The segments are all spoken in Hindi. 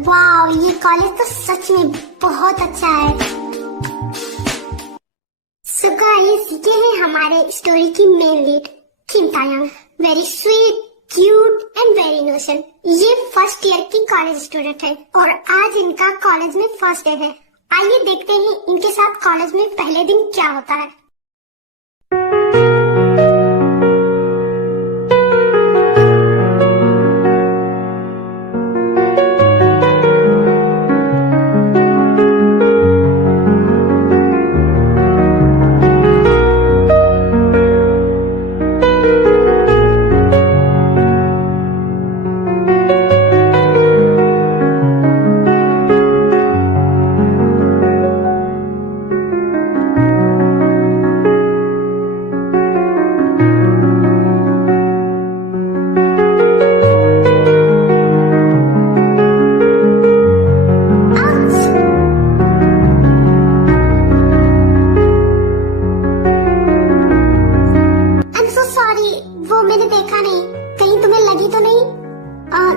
वाह, ये कॉलेज तो सच में बहुत अच्छा है। सो गाइस, ये है हमारे स्टोरी की main lead Kim Tayang. Very sweet, cute and very innocent. ये फर्स्ट ईयर की कॉलेज स्टूडेंट है और आज इनका कॉलेज में फर्स्ट डे है। आइए देखते हैं इनके साथ कॉलेज में पहले दिन क्या होता है।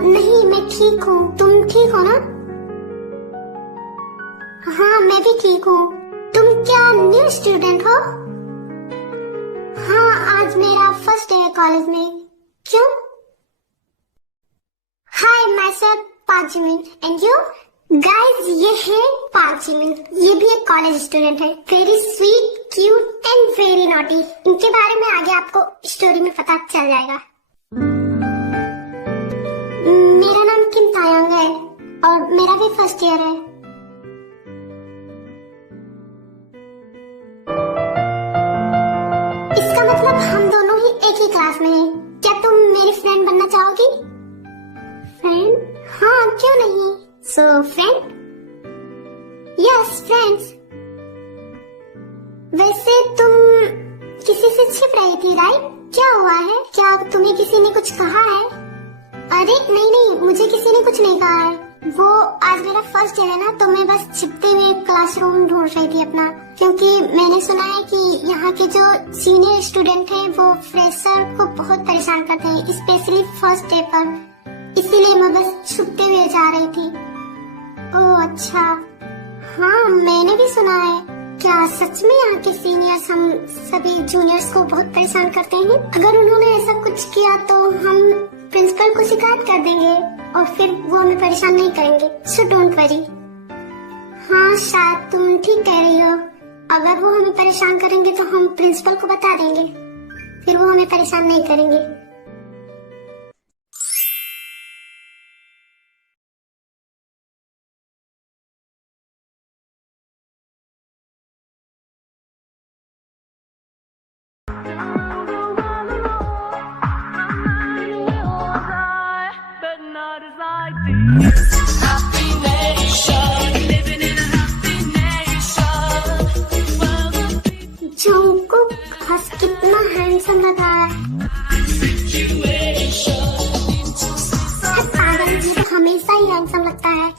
नहीं, मैं ठीक हूँ। तुम ठीक हो ना? हाँ, मैं भी ठीक हूँ। तुम क्या न्यू स्टूडेंट हो? हाँ, आज मेरा फर्स्ट डे है कॉलेज में। क्यों? Hi, myself Park Jimin and you? Guys, ये है पार्क जिमिन। ये भी एक कॉलेज स्टूडेंट है। Very sweet, cute and very naughty. इनके बारे में आगे आपको स्टोरी में पता चल जाएगा। मेरा नाम किम तायंग है और मेरा भी फर्स्ट ईयर है। इसका मतलब हम दोनों ही एक ही क्लास में हैं। क्या तुम मेरी फ्रेंड बनना चाहोगी? फ्रेंड? हाँ, क्यों नहीं। So friend? Yes, friends. वैसे तुम किसी से छिप रही थी, राइट? क्या हुआ है? क्या तुम्हें किसी ने कुछ कहा है? अरे नहीं, मुझे किसी ने कुछ नहीं कहा है। वो आज मेरा फर्स्ट डे है ना, तो मैं बस छिपते हुए क्लासरूम ढूंढ रही थी अपना, क्योंकि मैंने सुना है कि यहाँ के जो सीनियर स्टूडेंट हैं वो फ्रेशर को बहुत परेशान करते हैं, स्पेशली फर्स्ट डे पर। इसीलिए मैं बस छुपते हुए जा रही थी। ओह अच्छा, हाँ मैंने भी सुना है। क्या सच में यहाँ के सीनियर्स हम सभी जूनियर्स को बहुत परेशान करते हैं? अगर उन्होंने ऐसा कुछ किया तो हम प्रिंसिपल को शिकायत कर देंगे और फिर वो हमें परेशान नहीं करेंगे। So don't worry. हाँ, शायद तुम ठीक कह रही हो। अगर वो हमें परेशान करेंगे तो हम प्रिंसिपल को बता देंगे, फिर वो हमें परेशान नहीं करेंगे। जंगकुक कितना हैंडसम लगा है। पागल जी तो हमेशा ही हैंडसम लगता है।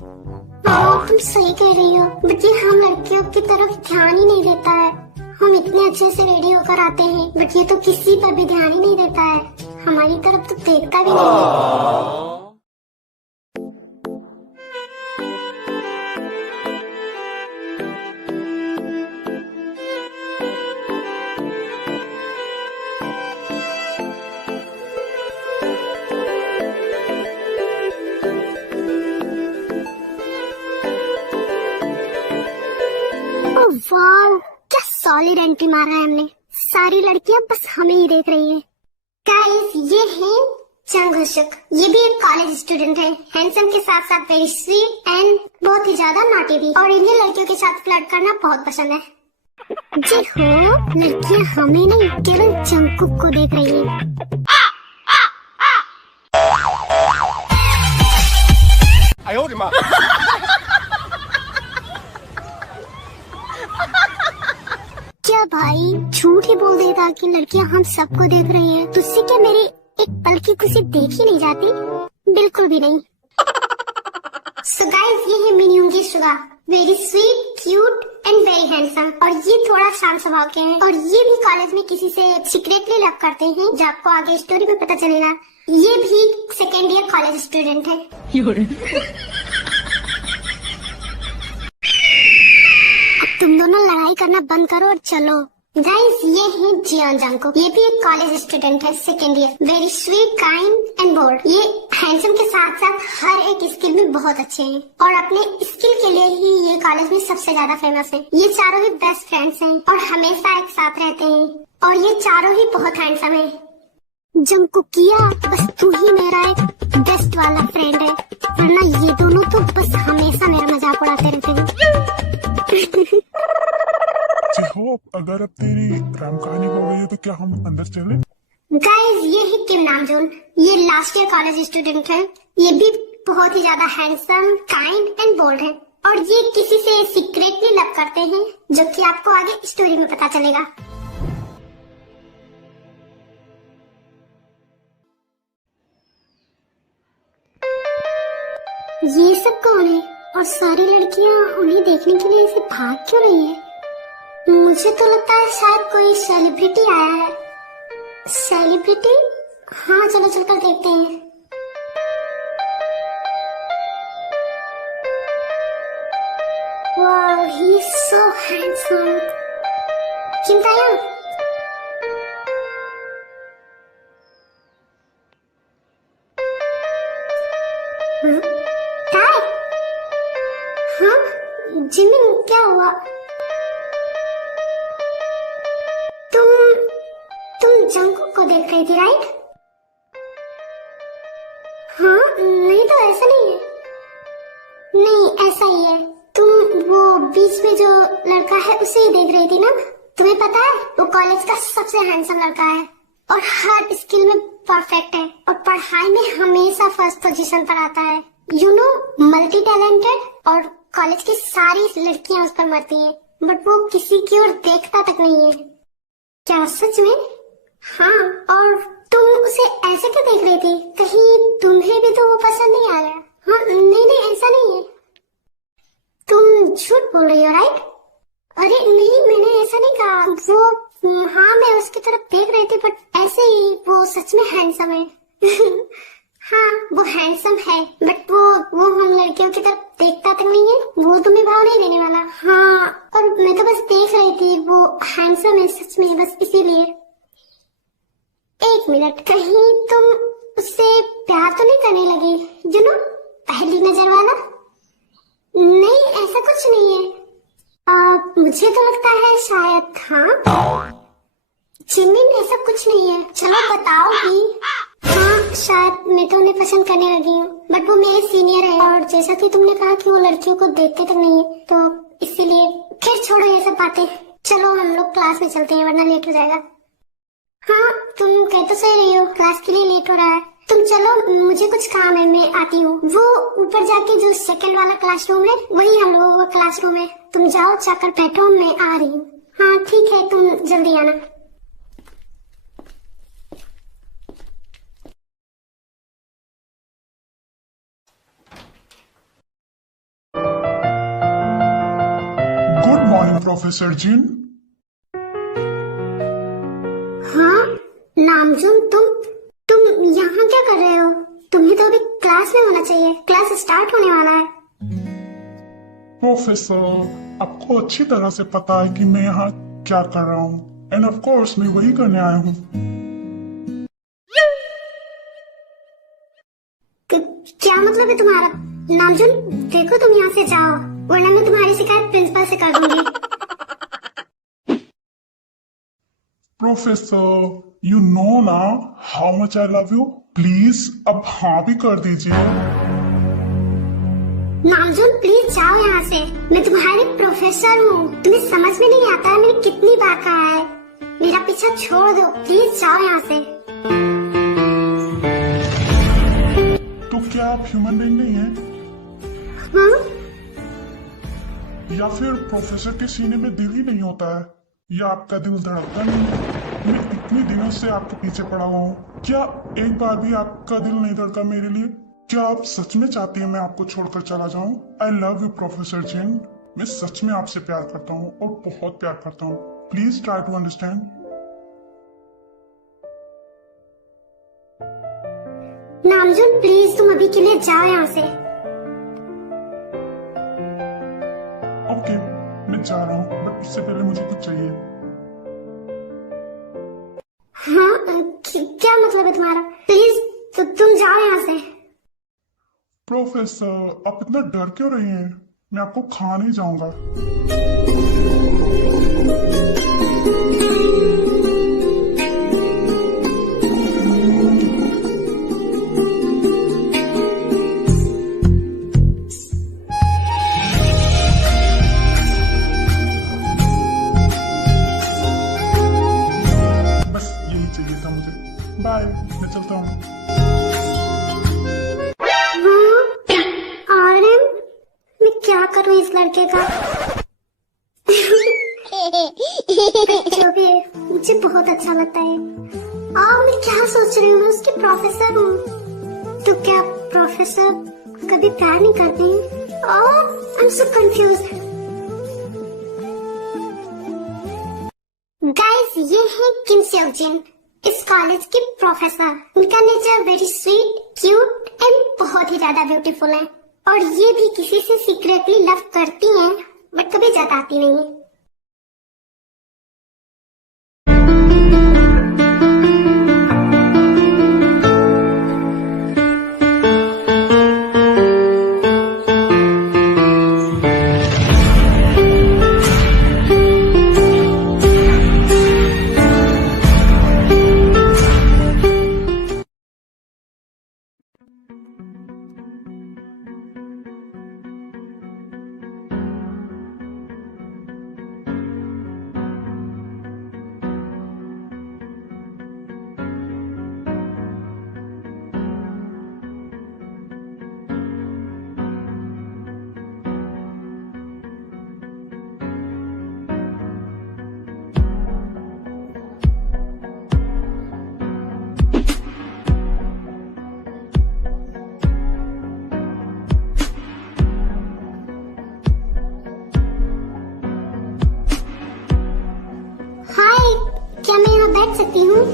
तुम सही कह रही हो, बट ये हम लड़कियों की तरफ ध्यान ही नहीं देता है। हम इतने अच्छे से रेडी होकर आते हैं, बट ये तो किसी पर भी ध्यान ही नहीं देता है। हमारी तरफ तो देखता भी नहीं है। वाह, क्या सॉलिड एंट्री मारा है हमने। सारी लड़कियां बस हमें ही देख रही हैं। गाइस, ये है जंग हुशुक। ये भी एक कॉलेज स्टूडेंट है। हैंडसम के साथ साथ वेरी स्वीट एंड बहुत ही ज्यादा नॉटी भी। और इन्हें लड़कियों के साथ फ्लर्ट करना बहुत पसंद है। जी हो, लड़कियां हमें नहीं केवल जंगकुक को देख रही हैं। क्या भाई झूठ ही बोल देता कि लड़कियां हम सबको देख रही हैं, तुझसे क्या मेरी एक पल की खुशी देखी नहीं जाती? बिल्कुल भी नहीं। So guys, ये है Min Yoongi Suga. Very sweet, cute and very handsome. और ये थोड़ा शांत स्वभाव के हैं और ये भी कॉलेज में किसी से सीक्रेटली लव करते हैं, जो आपको आगे स्टोरी में पता चलेगा। ये भी सेकेंड ईयर कॉलेज स्टूडेंट है। पढ़ाई करना बंद करो और चलो। गाइस, ये है जियोन जंगकुक। ये भी एक कॉलेज स्टूडेंट है, second year. Very sweet, kind and bold. ये हैंडसम के साथ साथ हर एक स्किल में बहुत अच्छे हैं और अपने स्किल के लिए ही ये कॉलेज में सबसे ज्यादा फेमस है। ये चारों ही बेस्ट फ्रेंड्स हैं और हमेशा एक साथ रहते हैं और ये चारों ही बहुत हैंडसम है। जंगकुकिया, बस तू ही मेरा एक बेस्ट वाला फ्रेंड है, वरना ये दोनों तो बस हमेशा मेरा मजाक उड़ाते रहते हैं। होप अगर अब तेरी राम कहानी हो गई है तो क्या हम अंदर चलें? गाइस, ये है किम नामजून। ये लास्ट ईयर कॉलेज स्टूडेंट है। ये भी बहुत ही ज्यादा हैंडसम, काइंड एंड बोल्ड है और ये किसी से सीक्रेटली लव करते हैं, जो कि आपको आगे स्टोरी में पता चलेगा। ये सब कौन है और सारी लड़कियां उन्हें देखने के लिए इसे भाग क्यों रही है? मुझे तो लगता है शायद कोई सेलिब्रिटी आया है। सेलिब्रिटी? हाँ, चलो चलकर देखते हैं। वाह, ही इज सो हैंडसम। किम तायंग। ताई? हाँ, जिमिन, क्या हुआ? तुम जंगकुक को देख रही थी, राइट? हाँ, नहीं तो ऐसा नहीं है। नहीं, ऐसा ही है। तुम वो बीच में जो लड़का है उसे ही देख रही थी ना? तुम्हें पता है वो कॉलेज का सबसे हैंडसम लड़का है और हर स्किल में परफेक्ट है और पढ़ाई में हमेशा फर्स्ट पोजीशन पर आता है। यू नो, मल्टी टैलेंटेड, और कॉलेज की सारी लड़कियां उस पर मरती हैं, बट वो किसी की ओर देखता तक नहीं है। क्या सच में? हाँ, और तुम उसे ऐसे क्यों देख रही थी? कहीं तुम्हें भी तो वो पसंद नहीं आ रहा? हाँ, नहीं नहीं, ऐसा नहीं है। तुम झूठ बोल रही हो, राइट? अरे नहीं, मैंने ऐसा नहीं कहा। वो, हाँ, मैं उसकी तरफ देख रही थी, बट ऐसे ही वो सच में हैंडसम है। हाँ, वो हैंडसम है, बट वो हम लड़कियों की तरफ देखता तक नहीं है। वो तुम्हें भाव नहीं देने वाला। हाँ, और मैं तो बस देख रही थी, वो हैंडसम है सच में, बस इसीलिए। एक मिनट, कहीं तुम उससे प्यार तो नहीं करने लगी? जुनू, पहली नजर वाला? नहीं, ऐसा कुछ नहीं है। मुझे तो लगता है शायद। हाँ जिमिन, ऐसा कुछ नहीं है। चलो बताओ कि। हाँ, शायद मैं तो उन्हें पसंद करने लगी हूँ, बट वो मेरे सीनियर है और जैसा कि तुमने कहा कि वो लड़कियों को देखते तक नहीं है, तो इसीलिए। खैर छोड़ो ये सब बातें, चलो हम लोग क्लास में चलते हैं, वरना लेट हो जाएगा। हाँ, तुम कह तो सही रही हो, क्लास के लिए लेट हो रहा है। तुम चलो, मुझे कुछ काम है, मैं आती हूँ। वो ऊपर जाके जो सेकंड वाला क्लासरूम है, वही हम लोगों का क्लासरूम है। तुम जाओ, जाकर बैठो, मैं आ रही हूँ। हाँ ठीक है, तुम जल्दी आना। गुड मॉर्निंग प्रोफेसर जिन। हाँ नामजून, तुम यहाँ क्या कर रहे हो? तुम्हें तो अभी क्लास में होना चाहिए, क्लास स्टार्ट होने वाला है। प्रोफेसर, आपको अच्छी तरह से पता है कि मैं यहाँ क्या कर रहा हूँ, एंड ऑफ कोर्स मैं वही करने आया हूँ। क्या मतलब है तुम्हारा? नामजून देखो, तुम यहाँ से जाओ, वरना मैं तुम्हारी शिकायत प्रिंसिपल से कर दूंगी। प्रोफेसर, यू नो ना how much I love you. Please अब हाँ भी कर दीजिए। नामजून प्लीज जाओ यहाँ से, मैं तुम्हारी प्रोफेसर हूँ। तुम्हें समझ में नहीं आता है मैंने कितनी बार कहा है? मेरा पीछा छोड़ दो, प्लीज जाओ यहाँ से। तो क्या आप ह्यूमन बीइंग नहीं है? हाँ? या फिर प्रोफेसर के सीने में दिल ही नहीं होता है, या आपका दिल धड़कता नहीं है? मैं इतने दिनों से आपके पीछे पड़ा हुआ हूँ, क्या एक बार भी आपका दिल नहीं धड़का मेरे लिए? क्या आप सच में चाहती हैं मैं आपको छोड़कर चला जाऊं? आई लव यू प्रोफेसर जिन, मैं सच में आपसे प्यार करता हूँ और बहुत प्यार करता हूँ। Please try to understand. Namjoon please तुम अभी के लिए जाओ यहाँ से। ओके, मैं जा रहा हूँ, बट उससे पहले मुझे कुछ चाहिए। हाँ, क्या मतलब है तुम्हारा? प्लीज तुम जाओ यहाँ से। प्रोफेसर, आप इतना डर क्यों रही हैं? मैं आपको खा नहीं जाऊंगा। बस यही चाहिए था मुझे। बाय, मैं चलता हूँ। और मैं क्या करूँ इस लड़के का? जो भी है, मुझे बहुत अच्छा लगता है। और मैं क्या सोच रही हूँ, मैं उसकी प्रोफेसर हूँ। तो क्या प्रोफेसर कभी प्यार नहीं करते हैं? और I am so confuse. Guys, ये है किम सेओ जिन, इस कॉलेज की प्रोफेसर। उनका nature very sweet, cute and बहुत ही ज्यादा ब्यूटीफुल है। और ये भी किसी से सीक्रेटली लव करती हैं, बट कभी जताती नहीं है। हाय, क्या मैं यहाँ बैठ सकती हूँ?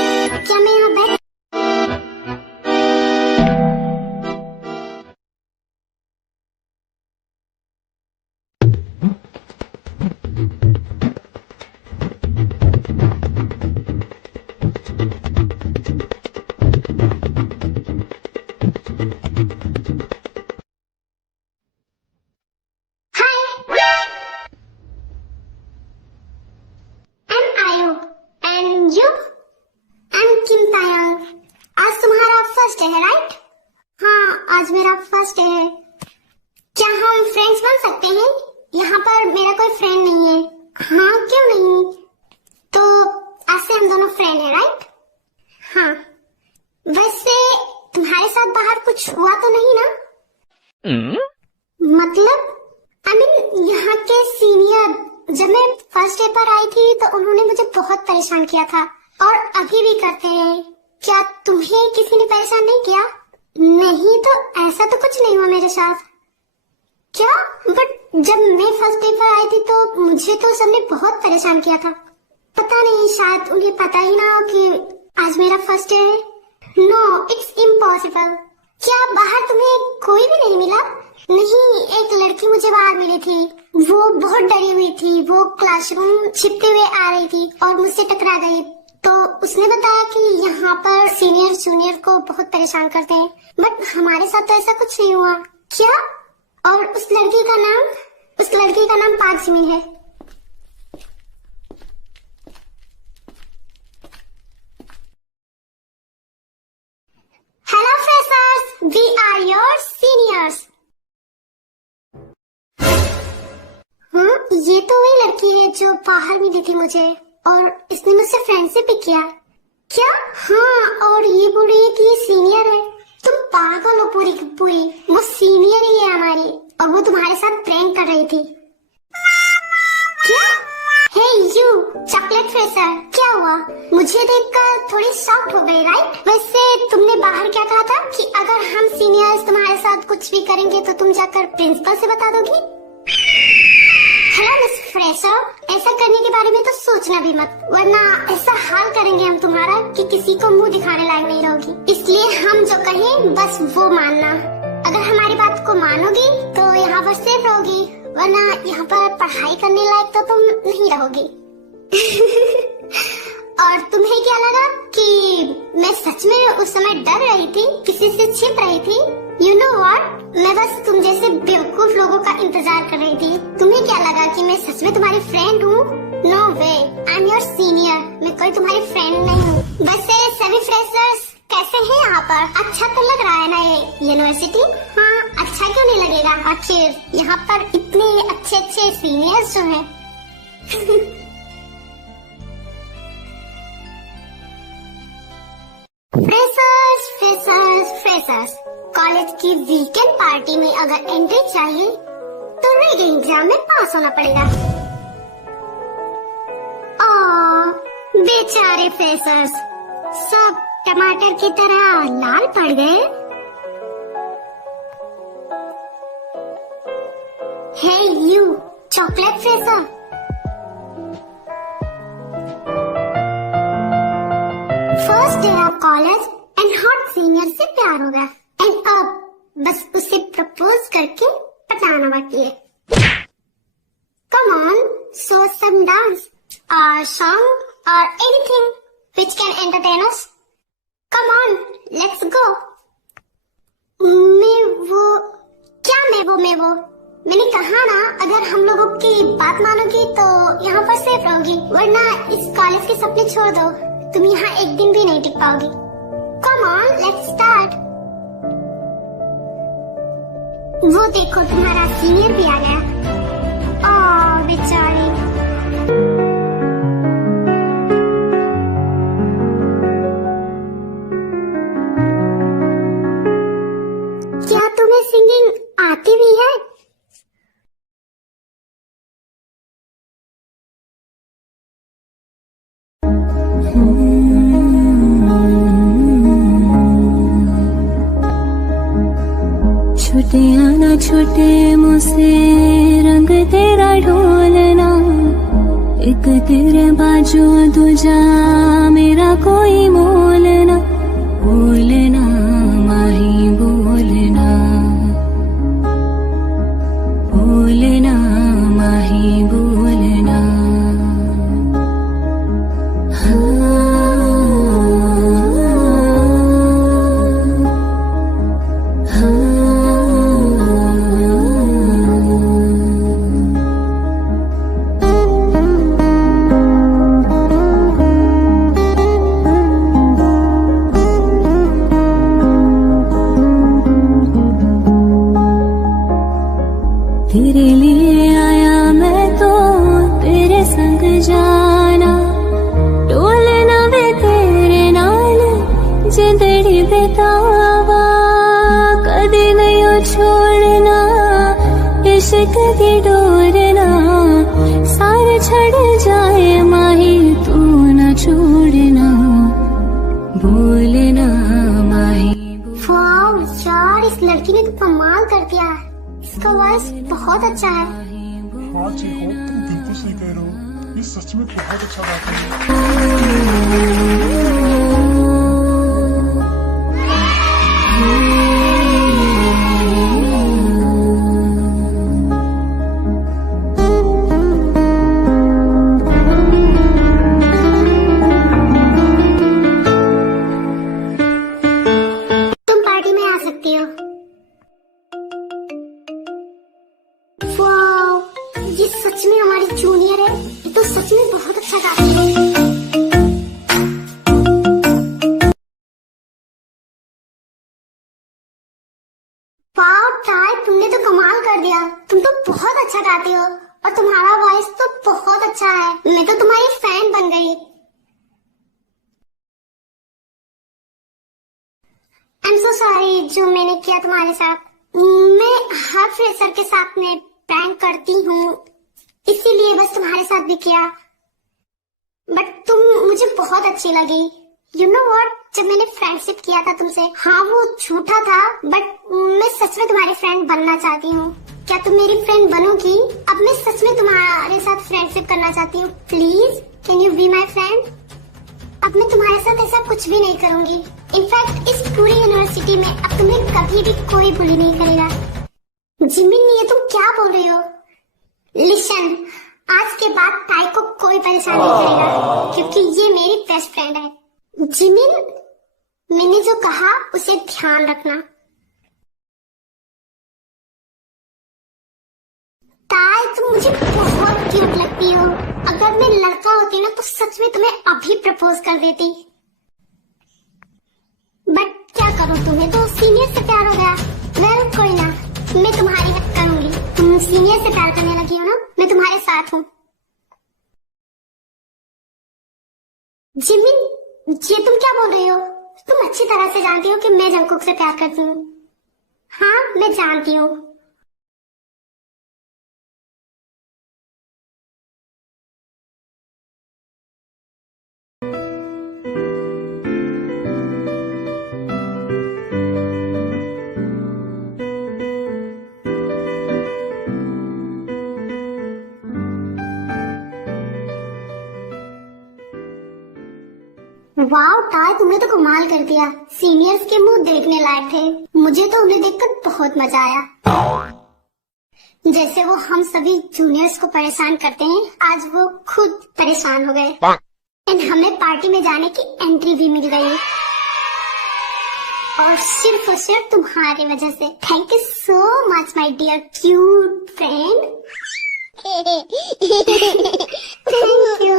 हाय, क्या मैं यहाँ बैठ? And you? I'm Kim Taeyang. आज तुम्हारा फर्स्ट डे है, राइट? हाँ, आज मेरा फर्स्ट डे है। क्या हम फ्रेंड्स बन सकते हैं? यहाँ पर मेरा कोई फ्रेंड नहीं है। हाँ, क्यों नहीं? तो आज से हम दोनों फ्रेंड हैं, राइट? हाँ। वैसे तुम्हारे साथ बाहर कुछ हुआ तो नहीं ना? मतलब आई मीन यहाँ के सीनियर, जब मैं फर्स्ट डे पर आई थी तो उन्होंने मुझे बहुत परेशान किया था और अभी भी करते हैं। क्या तुम्हें किसी ने परेशान नहीं किया? नहीं, तो ऐसा तो कुछ नहीं हुआ मेरे साथ। क्या? बट जब मैं फर्स्ट डे पर आई थी तो मुझे तो सबने बहुत परेशान किया था। पता नहीं, शायद उन्हें पता ही ना हो कि आज मेरा फर्स्ट डे है। No, it's impossible. क्या बाहर तुम्हें कोई भी नहीं मिला? नहीं, एक लड़की मुझे बाहर मिली थी। वो बहुत डरी हुई थी। वो क्लासरूम छिपते हुए आ रही थी और मुझसे टकरा गई। तो उसने बताया कि यहाँ पर सीनियर जूनियर को बहुत परेशान करते हैं, बट हमारे साथ तो ऐसा कुछ नहीं हुआ। क्या? और उस लड़की का नाम पार्क जिमिन है। Hello freshers, we are your seniors. हाँ, ये तो वही लड़की है जो बाहर मिली थी मुझे और इसने मुझसे फ्रेंडशिप भी किया। क्या? हाँ, और ये बोल रही है कि ये सीनियर है। तुम पागल हो पूरी की पूरी। वो सीनियर ही है हमारी और वो तुम्हारे साथ प्रैंक कर रही थी। क्या? हे यू चॉकलेट फ्रेशर, क्या हुआ? मुझे देखकर थोड़ी शॉक्ड हो गई, राइट? वैसे तुमने बाहर क्या कहा था कि अगर हम सीनियर्स तुम्हारे साथ कुछ भी करेंगे तो तुम जाकर प्रिंसिपल से बता दोगी? हेलो मिस फ्रेशर, ऐसा करने के बारे में तो सोचना भी मत, वरना ऐसा हाल करेंगे हम तुम्हारा कि किसी को मुंह दिखाने लायक नहीं रहोगी। इसलिए हम जो कहें बस वो मानना। अगर हमारी बात को मानोगी तो यहाँ पर सेफ रहोगी, वरना यहाँ पर पढ़ाई करने लायक तो तुम नहीं रहोगी। और तुम्हें क्या लगा कि मैं सच में उस समय डर रही थी, किसी से छिप रही थी? You know what? मैं बस तुम जैसे बेवकूफ लोगों का इंतजार कर रही थी। तुम्हें क्या लगा कि मैं सच में तुम्हारी फ्रेंड हूँ? No way, I'm your senior। मैं कोई तुम्हारी फ्रेंड नहीं हूँ। वैसे सभी फ्रेशर्स कैसे हैं यहाँ पर? अच्छा तो लग रहा है ना ये यूनिवर्सिटी? हाँ, अच्छा क्यों नहीं लगेगा? आखिर यहाँ पर इतने अच्छे अच्छे सीनियर्स जो हैं। फ्रेशर्स फ्रेशर्स फ्रेशर्स, कॉलेज की वीकेंड पार्टी में अगर एंट्री चाहिए तो रीडिंग एग्जाम में पास होना पड़ेगा। बेचारे फ्रेशर्स सब टमाटर की तरह लाल पड़ गए। Hey you chocolate fresher, first day of college and hot senior से प्यार हो गया, एंड अब बस उसे प्रपोज करके पटाना बाकी है। Come on, show some dance और सॉन्ग और anything which can entertain us. Come on, let's go. मैं वो मैंने कहा ना, अगर हम लोगों की बात मानोगी तो यहाँ पर सेफ रहोगी, वरना इस कॉलेज के सपने छोड़ दो, तुम यहाँ एक दिन भी नहीं टिक पाओगी। कम ऑन, लेट्स स्टार्ट। वो देखो तुम्हारा सीनियर भी आ गया। ओह बेचारी। क्या तुम्हें सिंगिंग आती भी है? छूटे आना छूटे मुझसे रंग तेरा ढोलना, एक तेरे बाजू दूजा मेरा कोई मोलना। बोलना माही बोलना, बोलना माही बोलना। तेरे लिए आया मैं तो तेरे संग जाना, डोलना वे तेरे नाल जिंदड़ी बितावा, कदे नहीं छोड़ना इश्क की डोरना। सारे छड़ जाए माही तू न छोड़ना, बोलना माही। वाओ यार, इस लड़की ने तो कमाल कर दिया है, इसका वॉइस बहुत अच्छा है। हाँ जी हो, तुम बिल्कुल सही कह रहे हो, ये सच में बहुत अच्छा गाती है। तुम पार्टी में आ सकती हो। वाओ, ये सच में हमारी जूनियर है, ये तो सच में बहुत अच्छा गाती है। वाओ ट्राई, तुमने तो कमाल कर दिया, तुम तो बहुत अच्छा गाती हो और तुम्हारा वॉइस तो बहुत अच्छा है, मैं तो तुम्हारी फैन बन गई। आई एम सो सॉरी जो मैंने किया तुम्हारे साथ। मैं हर फ्रेशर के साथ में प्रैंक करती हूँ, इसीलिए बस तुम्हारे साथ भी किया, बट तुम मुझे बहुत अच्छी लगी। यू नो व्हाट, जब मैंने फ्रेंडशिप किया था तुमसे, हाँ वो झूठा था, बट मैं सच में तुम्हारी फ्रेंड बनना चाहती हूँ। क्या तुम मेरी फ्रेंड बनोगी? अब अब मैं सच में तुम्हारे साथ फ्रेंडशिप करना चाहती हूँ। Please can you be my friend? अब मैं तुम्हारे साथ ऐसा कुछ भी नहीं करूंगी। इनफैक्ट इस पूरी यूनिवर्सिटी में अब तुम्हें कभी भी कोई बुली नहीं करेगा। जिमिन, ये तुम क्या बोल रही हो? लिसन, आज के बाद टाई को कोई परेशान नहीं करेगा क्योंकि ये मेरी बेस्ट फ्रेंड है। जिमिन, मैंने जो कहा उसे ध्यान रखना। टाई, तुम मुझे बहुत क्यूट लगती हो। अगर मैं लड़का होती ना तो सच में तुम्हें अभी प्रपोज कर देती। बट क्या करूं, तुम्हें तो सीनियर से प्यार हो गया। वेल कोई ना, मैं तुम्हारी हेल्प करूंगी। तुम सीनियर से प्यार करने लगी हो ना, मैं तुम्हारे साथ हूँ। जिमिन, ये तुम क्या बोल रही हो? तुम अच्छी तरह से जानती हो कि मैं जंगकुक से प्यार करती हूँ। हाँ, मैं जानती हूँ। वाओ टाई, तुमने तो कमाल कर दिया। सीनियर्स के मुंह देखने लायक थे। मुझे तो उन्हें देखकर बहुत मजा आया। जैसे वो हम सभी जूनियर्स को परेशान करते हैं, आज वो खुद परेशान हो गए। एंड हमें पार्टी में जाने की एंट्री भी मिल गई, और सिर्फ तुम्हारी वजह से। Thank you so much my dear cute friend. Thank you.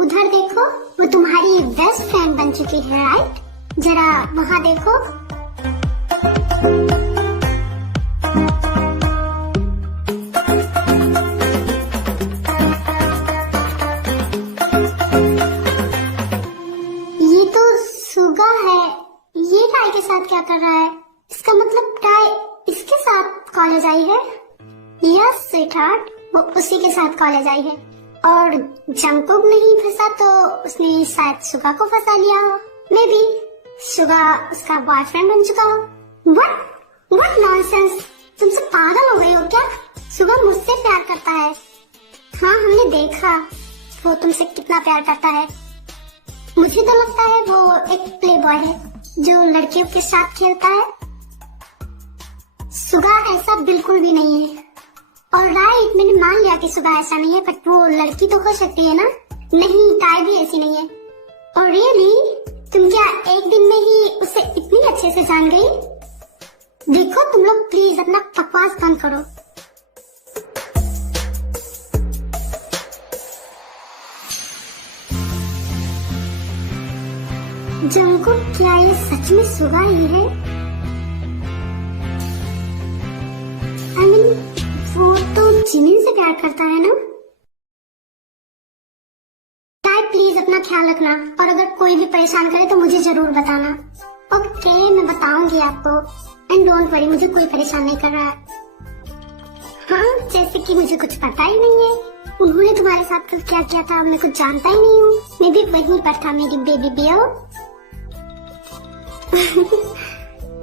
उधर देखो, वो तुम्हारी बेस्ट फ्रेंड बन चुकी है, राइट? जरा वहाँ देखो। ये तो सुगा है। ये टाई के साथ क्या कर रहा है? इसका मतलब टाई इसके साथ कॉलेज आई है। यस स्वीटहार्ट, वो उसी के साथ कॉलेज आई है। और जंगकुक नहीं फंसा तो उसने शायद सुगा को फंसा लिया हो। मे बी सुगा उसका बॉयफ्रेंड बन चुका हो। व्हाट नॉनसेंस, तुम सब पागल हो गए हो क्या? सुगा मुझसे प्यार करता है। हाँ, हमने देखा वो तुमसे कितना प्यार करता है। मुझे तो लगता है वो एक प्ले बॉय है जो लड़कियों के साथ खेलता है। सुगा ऐसा बिल्कुल भी नहीं है। और राइट, मैंने मान लिया कि सुबह ऐसा नहीं है, बट वो लड़की तो हो सकती है ना? नहीं, टाई भी ऐसी नहीं है। और रियली, तुम क्या एक दिन में ही उसे इतनी अच्छे से जान गई? देखो तुम लोग प्लीज अपना बकवास बंद करो। जंगकुक, क्या ये सच में सुगा ही है? I mean, वो तो जिमिन से प्यार करता है ना? टाई प्लीज अपना ख्याल रखना, और अगर कोई भी परेशान करे तो मुझे जरूर बताना। ओके, मैं बताऊंगी आपको। एंड डोंट वरी, मुझे कोई परेशान नहीं कर रहा है। हाँ, जैसे कि मुझे कुछ पता ही नहीं है। उन्होंने तुम्हारे साथ कल क्या किया था मैं कुछ जानता ही नहीं हूँ। मैं भी वहीं पर था मेरी बेबी बियर।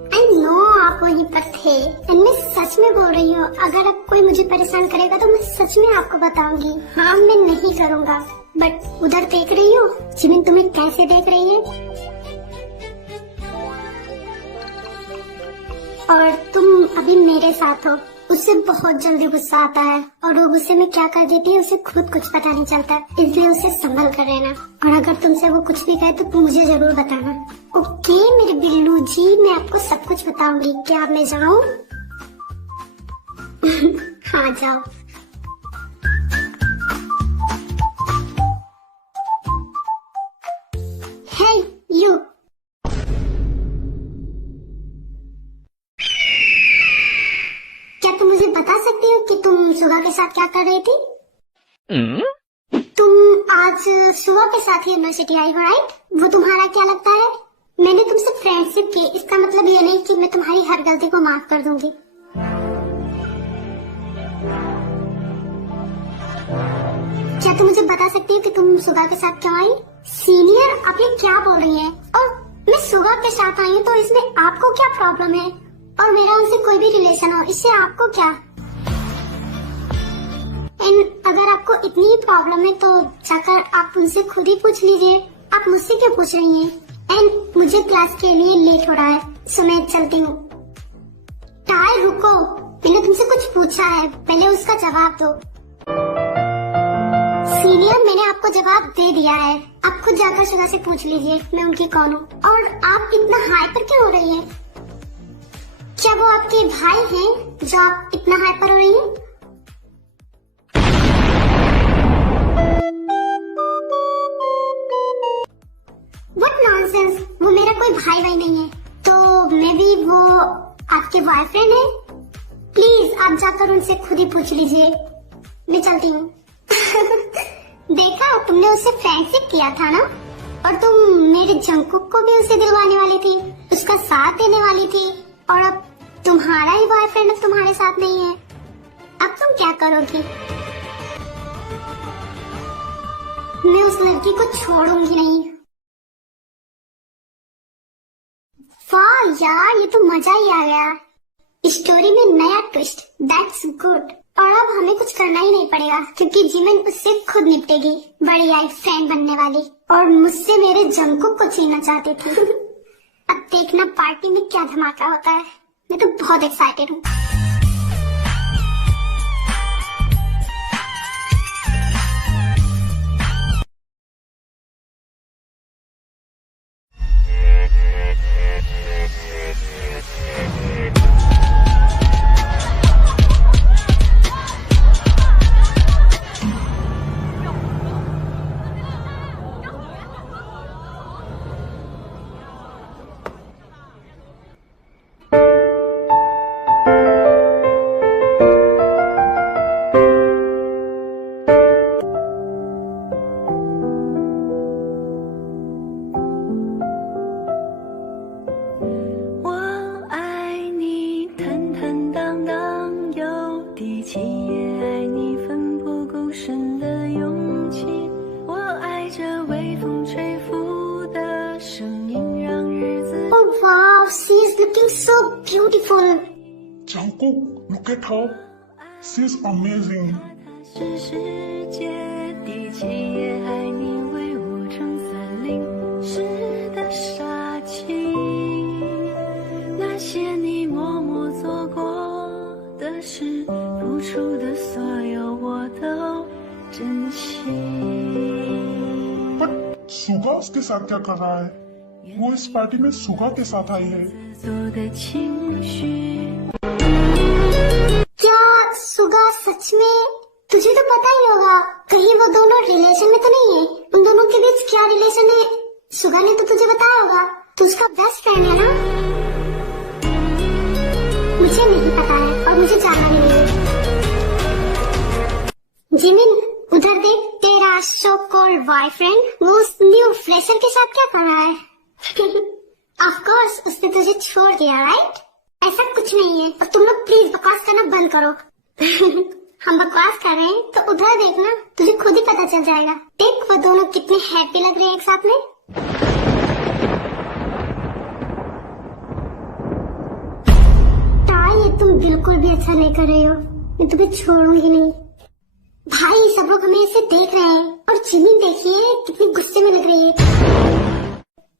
आई नो आप वहीं पर थे। एंड मैं सच में बोल रही हूँ, अगर अब कोई मुझे परेशान करेगा तो मैं सच में आपको बताऊंगी। हाँ, मैं नहीं करूँगा। बट उधर देख रही हो जिमिन तुम्हें कैसे देख रही है, और तुम अभी मेरे साथ हो। उससे बहुत जल्दी गुस्सा आता है, और वो गुस्से में क्या कर देती है उसे खुद कुछ पता नहीं चलता। इसलिए उसे संभल कर रहना, और अगर तुमसे वो कुछ भी कहे तो तुम मुझे जरूर बताना। ओके मेरे बिल्लू जी, मैं आपको सब कुछ बताऊंगी। क्या मैं जाऊं? हाँ जाओ। हे यू, क्या तुम मुझे बता सकती हो कि तुम सुगा के साथ क्या कर रही थी? तुम आज आज सुबह के साथ ही यूनिवर्सिटी आई हो, राइट? वो तुम्हारा क्या लगता है? मैंने तुमसे फ्रेंडशिप की, इसका मतलब ये नहीं कि मैं तुम्हारी हर गलती को माफ कर दूंगी। क्या तुम मुझे बता सकती हो कि तुम सुगा के साथ क्यों आई? सीनियर, आप ये क्या बोल रही हैं? और मैं सुगा के साथ आई हूँ तो इसमें आपको क्या प्रॉब्लम है? और मेरा उनसे कोई भी रिलेशन हो, इससे आपको क्या? एंड अगर आपको इतनी ही प्रॉब्लम है तो जाकर आप उनसे खुद ही पूछ लीजिए, आप मुझसे क्यों पूछ रही हैं? एंड मुझे क्लास के लिए लेट हो रहा है, सो मैं चलती हूँ। टाय, रुको, मैंने तुमसे कुछ पूछा है, पहले उसका जवाब दो। सीनियर, मैंने आपको जवाब दे दिया है, आप खुद जाकर सुगा से पूछ लीजिए मैं उनकी कौन हूँ। और आप इतना हाइपर क्यों हो रही हैं? क्या वो आपके भाई हैं जो आप इतना हाइपर हो रही हैं? What nonsense! वो मेरा कोई भाई भाई नहीं है, तो मे बी वो आपके बॉयफ्रेंड है। प्लीज आप जाकर उनसे खुद ही पूछ लीजिए, मैं चलती हूँ। देखा, तुमने उससे फ्रेंडशिप किया था ना, और तुम मेरे जंकुक को भी उसे दिलवाने वाली थी, उसका साथ देने वाली थी, और अब तुम्हारा ही बॉयफ्रेंड अब तुम्हारे साथ नहीं है। अब तुम क्या करोगी? मैं उस लड़की को छोड़ूंगी नहीं। वाह यार, ये तो मजा ही आ गया। स्टोरी में नया ट्विस्ट, दैट्स गुड। और अब हमें कुछ करना ही नहीं पड़ेगा क्योंकि जिमिन उससे खुद निपटेगी, बड़ी आई फ्रेंड बनने वाली, और मुझसे मेरे जंकुक को छीनना चाहती थी। अब देखना पार्टी में क्या धमाका होता है, मैं तो बहुत एक्साइटेड हूँ। Wow, she is looking so beautiful. Jungkook, look at her. She's amazing. 是世界第七也爱你为我撑伞淋湿的杀气，那些你默默做过的事，付出的所有我都珍惜。 But सुगा उसके साथ क्या कर रहा है? वो इस पार्टी में सुगा के साथ आई है। 做的情绪。 क्या सुगा सच में? तुझे तो पता ही होगा, कहीं वो दोनों रिलेशन में तो नहीं है? उन दोनों के बीच क्या रिलेशन है सुगा ने तो तुझे बताया होगा, तू उसका बेस्ट फ्रेंड है ना? मुझे नहीं पता है और मुझे जानना नहीं है। जिमिन, उधर देख, तेरा सो कॉल्ड बॉयफ्रेंड वो उस न्यू फ्रेशर के साथ क्या कर रहा है? ऑफ कोर्स उसने तुझे छोड़ दिया, राइट? ऐसा कुछ नहीं है, और तुम लोग प्लीज बकवास करना बंद करो। हम बकवास कर रहे हैं तो उधर देखना, तुझे खुद ही पता चल जाएगा। देख वो दोनों कितने हैप्पी लग रहे हैं एक साथ में। ताई, ये तुम बिल्कुल भी अच्छा नहीं कर रहे हो, मैं तुम्हें छोड़ूंगी नहीं। भाई सब लोग हमें ऐसे देख रहे हैं, और जिमिन देखिए कितनी गुस्से में लग रही है।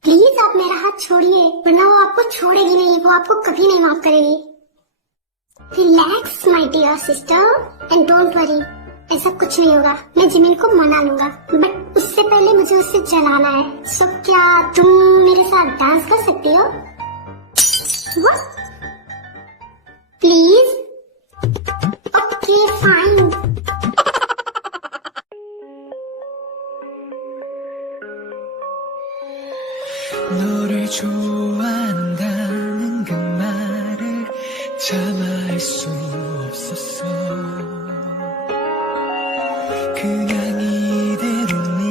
प्लीज आप मेरा हाथ छोड़िए, वरना वो आपको छोड़ेगी नहीं, वो आपको कभी नहीं माफ करेगी। Relax my dear sister and don't worry, ऐसा कुछ नहीं होगा, मैं जिमिन को मना लूंगा, बट उससे पहले मुझे उससे जलाना है। सो क्या तुम मेरे साथ डांस कर सकती हो? व्हाट? प्लीज? Okay fine. 너를 좋아한다는 그 말을 참아할 수 없었어. 그냥 이대로 네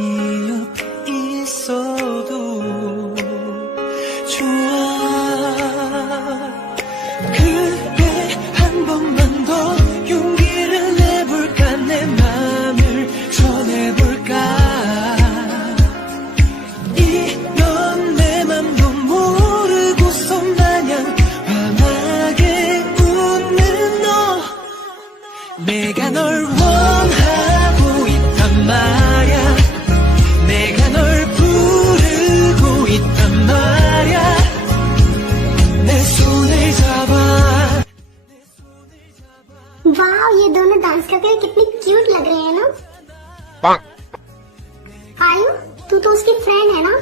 आयु, तू तो उसकी फ्रेंड है ना,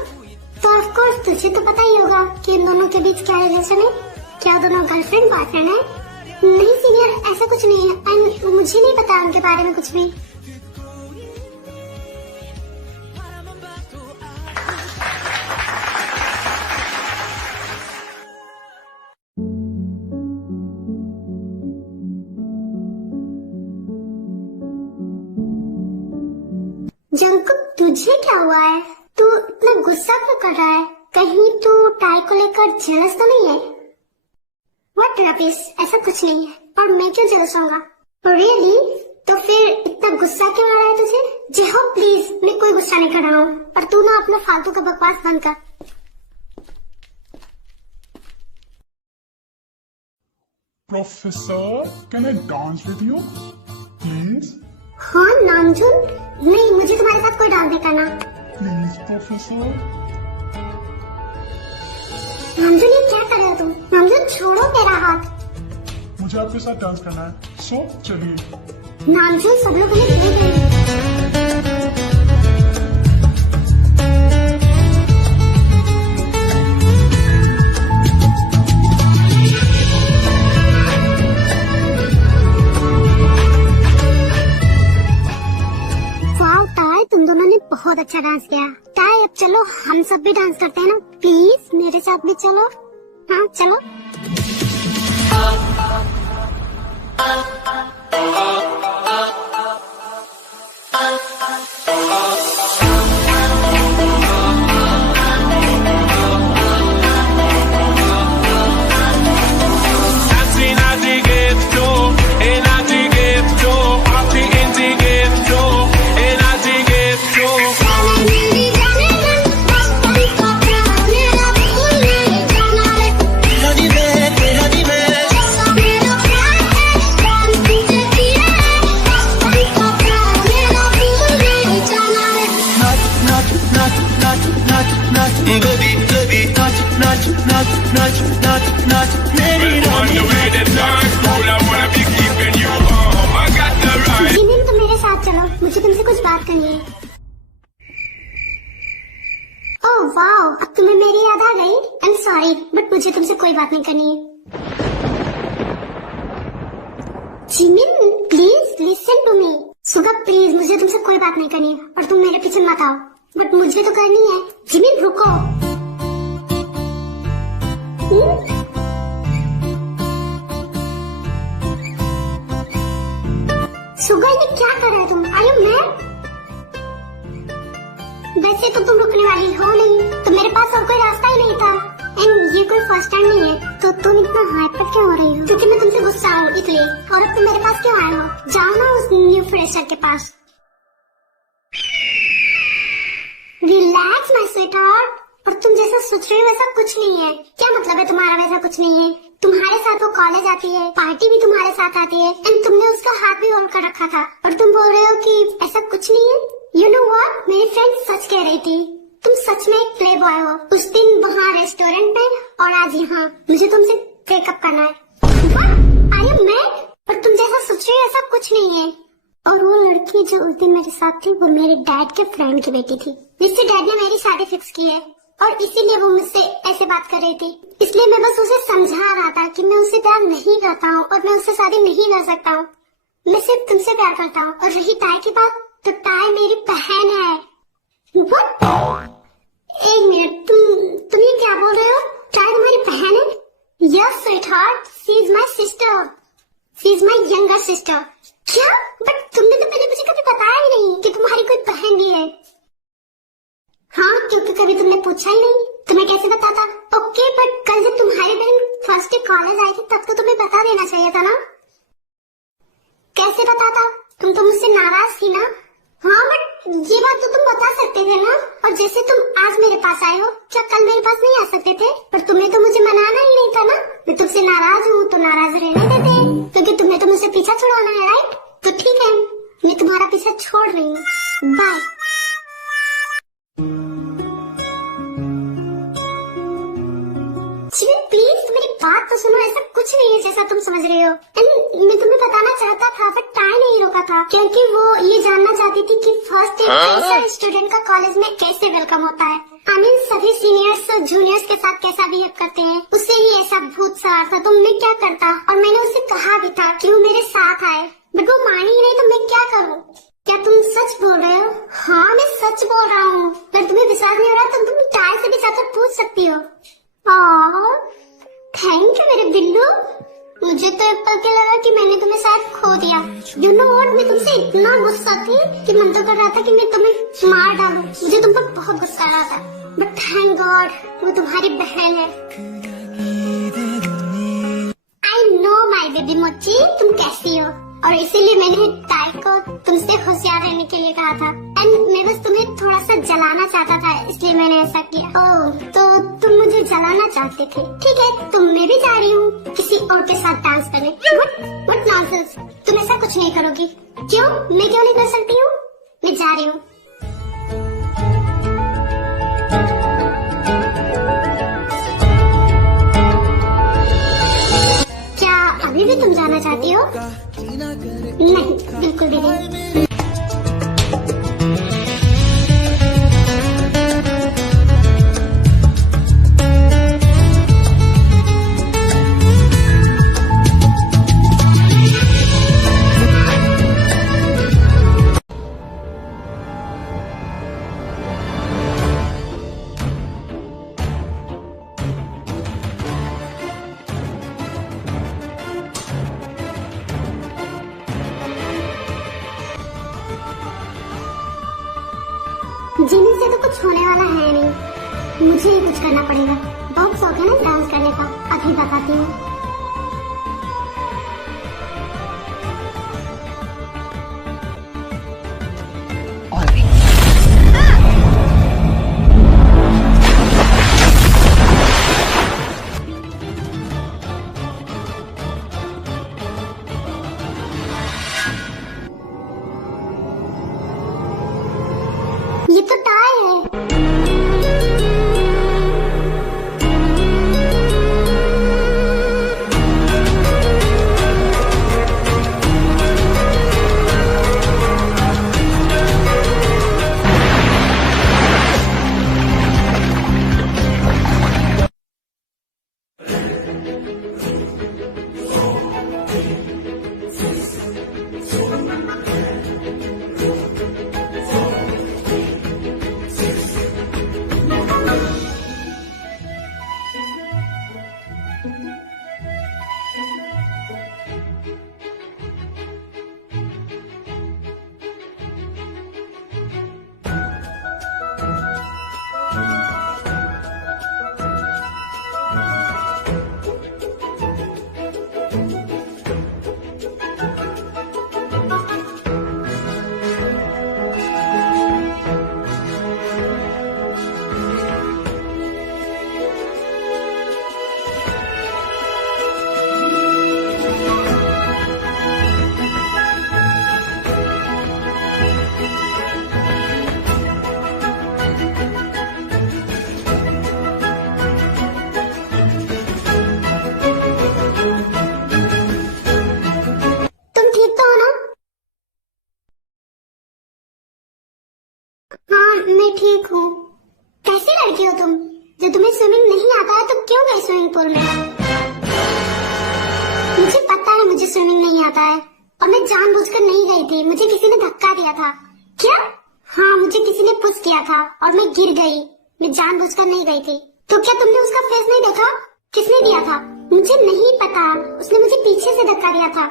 तो ऑफ कोर्स तुझे तो पता ही होगा कि इन दोनों के बीच क्या रिलेशन है। क्या दोनों गर्लफ्रेंड बॉयफ्रेंड है? नहीं सीनियर, ऐसा कुछ नहीं है एंड मुझे नहीं पता उनके बारे में कुछ भी। जंकुक, तुझे क्या हुआ है? तू इतना गुस्सा क्यों कर रहा है? कहीं तू टाई को लेकर जेलस तो नहीं है? व्हाट रबिश, ऐसा कुछ नहीं है। और मैं क्यों जेलस होऊंगा? रियली? तो फिर इतना गुस्सा क्यों आ रहा है तुझे? जेहो प्लीज, मैं कोई गुस्सा नहीं कर रहा हूँ, पर तू ना अपना फालतू का बकवास बंद कर। Professor, can I dance with you please? हाँ नामजुन, नहीं मुझे तुम्हारे साथ कोई डांस नहीं करना। Please professor. नामजुन, ये क्या कर रहे हो तुम? नामजुन छोड़ो मेरा हाथ। मुझे आपके साथ डांस करना है, सो चलिए। नामजुन, सब लोग हमें देख रहे हैं। तुम दोनों ने बहुत अच्छा डांस किया। टाई, अब चलो हम सब भी डांस करते हैं ना, प्लीज मेरे साथ भी चलो। हाँ चलो। जिमिन, तुम मेरे साथ चलो, मुझे तुमसे कुछ बात करनी है। ओह वाओ, अब तुम्हें मेरी याद आ गई। आई एम सॉरी, बट मुझे तुमसे कोई बात नहीं करनी है। Jimin please listen to me. Suga please, मुझे तुमसे कोई बात नहीं करनी है और तुम मेरे पीछे मत आओ, बट मुझे तो करनी है। जिमिन रुको। सुगा, ये क्या कर रहे हो तुम? Are you mad? वैसे तो तुम रुकने वाली हो नहीं, तो मेरे पास और कोई रास्ता ही नहीं था। एंड ये कोई फर्स्ट टाइम नहीं है, तो तुम इतना हाइपर क्यों हो रही हो? क्योंकि मैं तुमसे गुस्सा हूँ इसलिए। और अब तुम मेरे पास क्यों आए हो? जाओ ना उस न्यू फ्रेशर के पास। Relax my sweetheart. और तुम जैसा सोच रहे हो वैसा कुछ नहीं है। क्या मतलब है तुम्हारा वैसा कुछ नहीं है? तुम्हारे साथ वो कॉलेज आती है, पार्टी भी तुम्हारे साथ आती है, एंड तुमने उसका हाथ भी होल्ड कर रखा था, और तुम बोल रहे हो कि ऐसा कुछ नहीं है। यू नो व्हाट, मेरी फ्रेंड सच कह रही थी, तुम सच में एक प्ले बॉय हो। उस दिन वहाँ रेस्टोरेंट में और आज यहाँ। मुझे तुमसे ब्रेकअप करना है। What, are you mad? और तुम जैसा सोच रहे हो ऐसा कुछ नहीं है। और वो लड़की जो उस दिन मेरे साथ थी, वो मेरे डैड के फ्रेंड की बेटी थी, जिससे डैड ने मेरी शादी फिक्स की है, और इसीलिए वो मुझसे ऐसे बात कर रही थी। इसलिए मैं बस उसे समझा रहा था कि मैं उससे प्यार नहीं करता हूँ और मैं उससे शादी नहीं कर सकता हूँ। मैं सिर्फ तुमसे प्यार करता हूँ। और रही टाई की बात, तो टाई मेरी बहन है। What? एक मिनट, तुम ये क्या बोल रहे हो? टाई तुम्हारी बहन है? Yes, sweetheart, she is my sister. She is my younger sister. क्या? बट तुमने तो पहले मुझे कभी बताया ही नहीं कि तुम्हारी कोई बहन भी है। हाँ, क्योंकि कभी तुमने पूछा ही नहीं, तुम्हें कैसे बताता? ओके, बट कल जब तुम्हारी बहन फर्स्ट डे कॉलेज आई थी तब तो तुम्हें बता देना चाहिए था ना। कैसे बताता? तुम तो मुझसे नाराज थी ना। हाँ, बट ये बात तो तुम बता सकते थे ना। और जैसे तुम आज मेरे पास आए हो, क्या कल मेरे पास नहीं आ सकते थे? पर तुमने तो मुझे मनाना ही नहीं था ना। मैं तुमसे नाराज हूँ तो नाराज रहने देते, क्योंकि तुम्हें तो मुझसे पीछा छुड़ाना है, राइट? तो ठीक है, मैं तुम्हारा पीछा छोड़ रही हूँ। बाय। प्लीज मेरी बात तो सुनो, ऐसा कुछ नहीं है जैसे जैसा तुम समझ रहे हो। मैं तुम्हें बताना चाहता था पर टाइम नहीं रोका था, क्योंकि वो ये जानना चाहती थी कि फर्स्ट ईयर स्टूडेंट का कॉलेज में कैसे वेलकम होता है। आई मीन सभी सीनियर्स जूनियर्स के साथ कैसा बिहेव करते हैं। उससे ही ऐसा भूत सवार था, तो मैं क्या करता। और मैंने उसे कहा भी था कि वो मेरे साथ आए, बट वो मानी ही नहीं, तो मैं क्या करूँ। क्या तुम सच बोल रहे हो? हाँ मैं सच बोल रहा हूँ। अगर तुम्हें विश्वास नहीं हो रहा तो तुम टाई से भी जाकर पूछ सकती हो। थैंक यू मेरे बिल्लू। मुझे तो एक पल के लगा कि मैंने तुम्हें शायद खो दिया। यू नो व्हाट, मैं तुमसे इतना गुस्सा थी कि मन तो कर रहा था कि मैं तुम्हें मार डालूं। मुझे तुम पर बहुत गुस्सा आ रहा था, बट थैंक गॉड वो तुम्हारी बहन है। आई नो माई बेबी मोची, तुम कैसी हो। और इसीलिए मैंने टाई को तुमसे होशियार रहने के लिए कहा था। एंड मैं बस तुम्हें थोड़ा सा जलाना चाहता था, इसलिए मैंने ऐसा किया। ओह, तो तुम मुझे जलाना चाहते थे। ठीक है, तो मैं भी जा रही हूँ किसी और के साथ डांस करने। व्हाट नॉनसेंस, तुम ऐसा कुछ नहीं करोगी। क्यों, मैं क्यों नहीं कर सकती हूँ? मैं जा रही हूँ। क्या अभी भी तुम जाना चाहती हो? नहीं, बिल्कुल भी नहीं। जिमी से तो कुछ होने वाला है नहीं, मुझे ही कुछ करना पड़ेगा। बहुत शौक है ना डांस करने का, अभी बताती हूँ। ये तो टाई है। मैं ठीक हूँ। कैसी लड़की हो तुम? जो तुम्हें स्विमिंग नहीं आता है तो क्यों गई स्विमिंग पूल में? मुझे पता है मुझे स्विमिंग नहीं आता है और मैं जानबूझकर नहीं गई थी। मुझे किसी ने धक्का दिया था। क्या? हाँ, मुझे किसी ने पुश किया था और मैं गिर गई। मैं जानबूझकर नहीं गई थी। तो क्या तुमने उसका फेस नहीं देखा? किसने दिया था? मुझे नहीं पता। उसने मुझे पीछे से धक्का दिया था।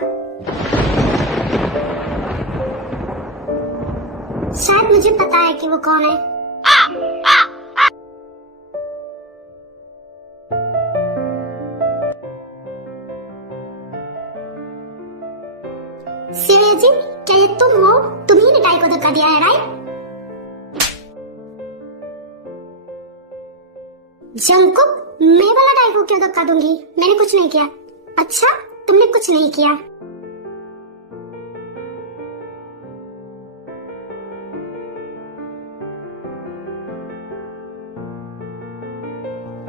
शायद मुझे पता है कि वो कौन है। शिवेजी, क्या ये तुम हो? तुम ही ने टाई को धक्का दिया है, राइट? जंगकुक, मैं वाला टाई को क्यों धक्का दूंगी? मैंने कुछ नहीं किया। अच्छा, तुमने कुछ नहीं किया।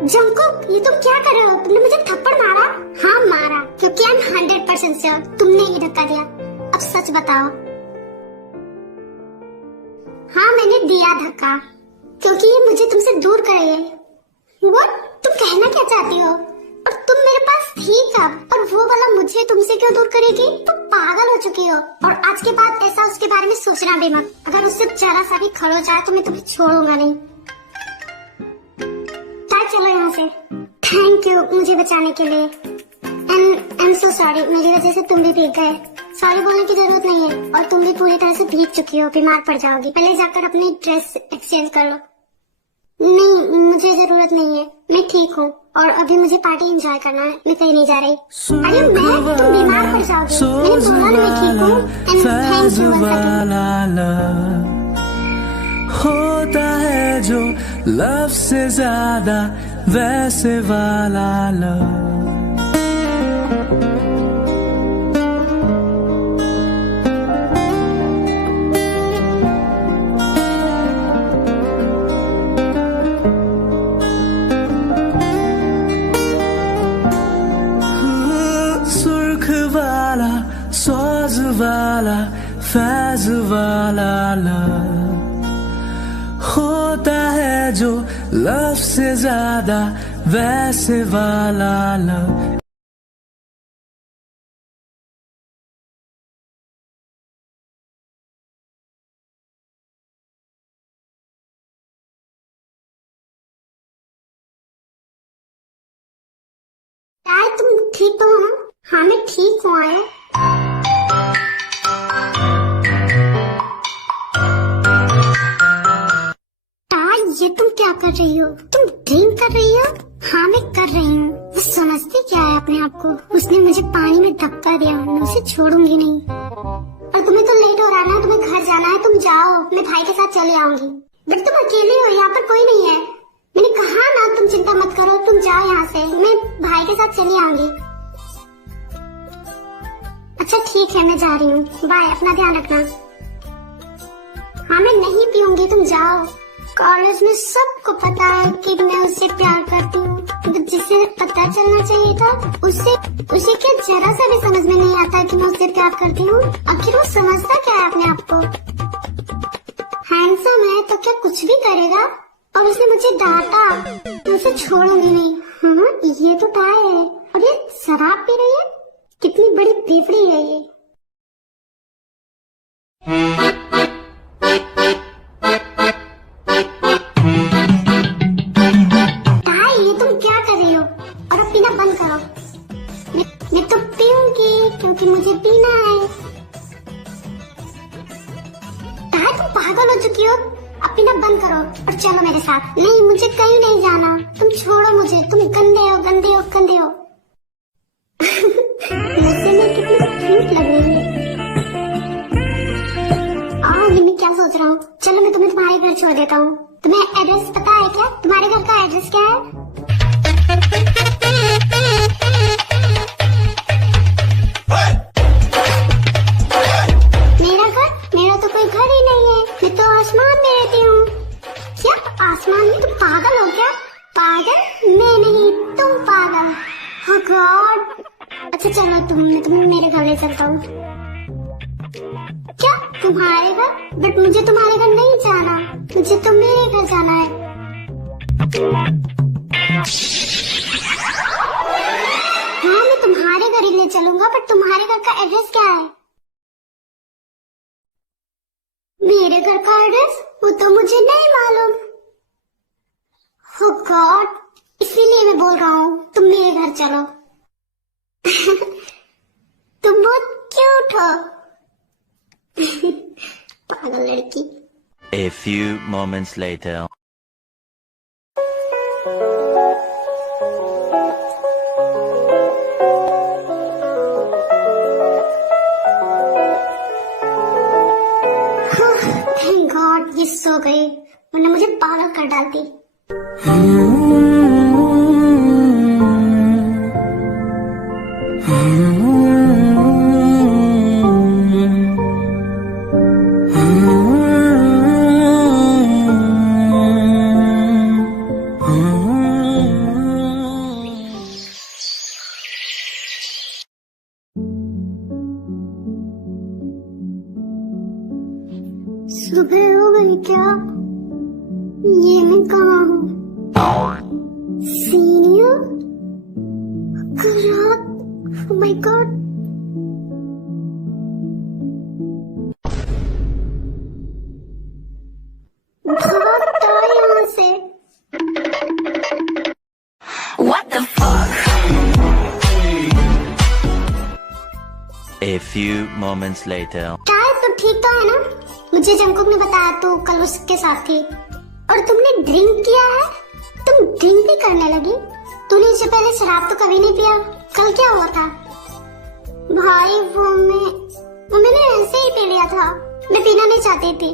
जंगकुक, ये तुम क्या कर रहे हो? तुमने मुझे थप्पड़ मारा? हाँ मारा, क्योंकि I'm 100% श्योर तुमने ही धक्का दिया। अब सच बताओ। हाँ मैंने दिया धक्का, क्योंकि ये मुझे तुमसे दूर करेगा। What? तुम कहना क्या चाहती हो? और तुम मेरे पास थी कब? और वो वाला मुझे तुमसे क्यों दूर करेगी? तुम पागल हो चुकी हो। और आज के बाद ऐसा उसके बारे में सोचना भी मत। अगर उससे जरा सा भी खड़ो जाए तो मैं तुम्हें छोड़ूंगा नहीं। चलो यहाँ से। थैंक यू मुझे बचाने के लिए। And I am so sorry, मेरी वजह से तुम भी भीग गए। सॉरी बोलने की जरूरत नहीं है, और तुम भी पूरी तरह से भीग चुकी हो, बीमार पड़ जाओगी। पहले जाकर अपनी ड्रेस एक्सचेंज कर लो। नहीं मुझे जरूरत नहीं है, मैं ठीक हूँ और अभी मुझे पार्टी एंजॉय करना है, मैं कहीं नहीं जा रही। अरे मैं, तुम बीमार पड़ जाओगी। मैंने बोला ना मैं ठीक हूँ। एंड थैंक यू होता है जो लव से ज्यादा वैसे वाला लव। सुर्ख वाला, सौज वाला, फैज वाला लव होता है जो लव से ज्यादा वैसे वाला लव। तुम ठीक तो हो? हाँ मैं ठीक हूँ। आया ये तुम क्या कर रही हो? तुम ड्रिंक कर रही हो? हाँ मैं कर रही हूँ। वो समझती क्या है अपने आप को? उसने मुझे पानी में धक्का दिया, मैं उसे छोड़ूंगी नहीं। और तुम्हें तो लेट हो रहा है ना, तुम्हें घर जाना है, तुम जाओ, मैं भाई के साथ चले आऊंगी। बट तुम अकेले हो, यहाँ पर कोई नहीं है। मैंने कहा ना तुम चिंता मत करो, तुम जाओ यहाँ से, मैं भाई के साथ चली आऊंगी। अच्छा ठीक है मैं जा रही हूँ, बाय, अपना ध्यान रखना। हाँ मैं नहीं पीऊंगी, तुम जाओ। कॉलेज में सबको पता है कि मैं उससे प्यार करती हूँ। जिसे पता चलना चाहिए था उसे क्या जरा सा भी समझ में नहीं आता कि मैं उससे प्यार करती हूँ। आखिर वो समझता क्या है अपने आप को? हैंडसम है तो क्या कुछ भी करेगा। और उसने मुझे डांटा, मैं उसे छोड़ूंगी नहीं। हाँ ये तो टाय है, और ये शराब पी रही है, कितनी बड़ी बेवड़ी है ये। मैं तो पीऊंगी क्योंकि मुझे पीना है। तुम पागल हो चुकी हो, अब पीना बंद करो और चलो मेरे साथ। नहीं मुझे कहीं नहीं जाना, तुम छोड़ो मुझे, तुम गंदे हो गंदे हो गंदे हो। मुझसे मैं कितनी क्यूट लग रही है। मैं क्या सोच रहा हूँ, चलो मैं तुम्हें तुम्हारे घर छोड़ देता हूँ। तुम्हें एड्रेस पता है क्या? तुम्हारे घर का एड्रेस क्या है? मेरा तो कोई घर ही नहीं है, मैं तो आसमान में रहती हूँ। क्या आसमान में? तुम पागल हो क्या? पागल? मैं नहीं, तुम पागल। Oh God! अच्छा चलो तुम्हें मेरे घर ले चलता हूँ। क्या तुम्हारे घर? बट मुझे तुम्हारे घर नहीं जाना, मुझे तो मेरे घर जाना है। हाँ मैं तुम्हारे घर ही ले चलूंगा, बट तुम्हारे घर का एड्रेस क्या है? मेरे घर का एड्रेस? वो तो मुझे नहीं मालूम। Oh God! इसीलिए मैं बोल रहा हूँ तुम मेरे घर चलो। तुम बहुत क्यूट हो। पागल लड़की। A few moments later. Thank God, ये सो गई, वरना मुझे पागल कर डालती। ये मैं कहाँ हूँ? सीनियर? कल रात? Oh my God! भागता यहाँ से। What the fuck? A few moments later. शायद तो ठीक तो है ना? मुझे जंकुक ने बताया तो कल उसके साथ थी। और तुमने ड्रिंक किया है? तुम ड्रिंक भी करने लगी? तूने इससे पहले शराब तो कभी नहीं पिया। कल क्या हुआ था? भाई वो मैंने ऐसे ही पी लिया था। मैं पीना नहीं चाहती थी,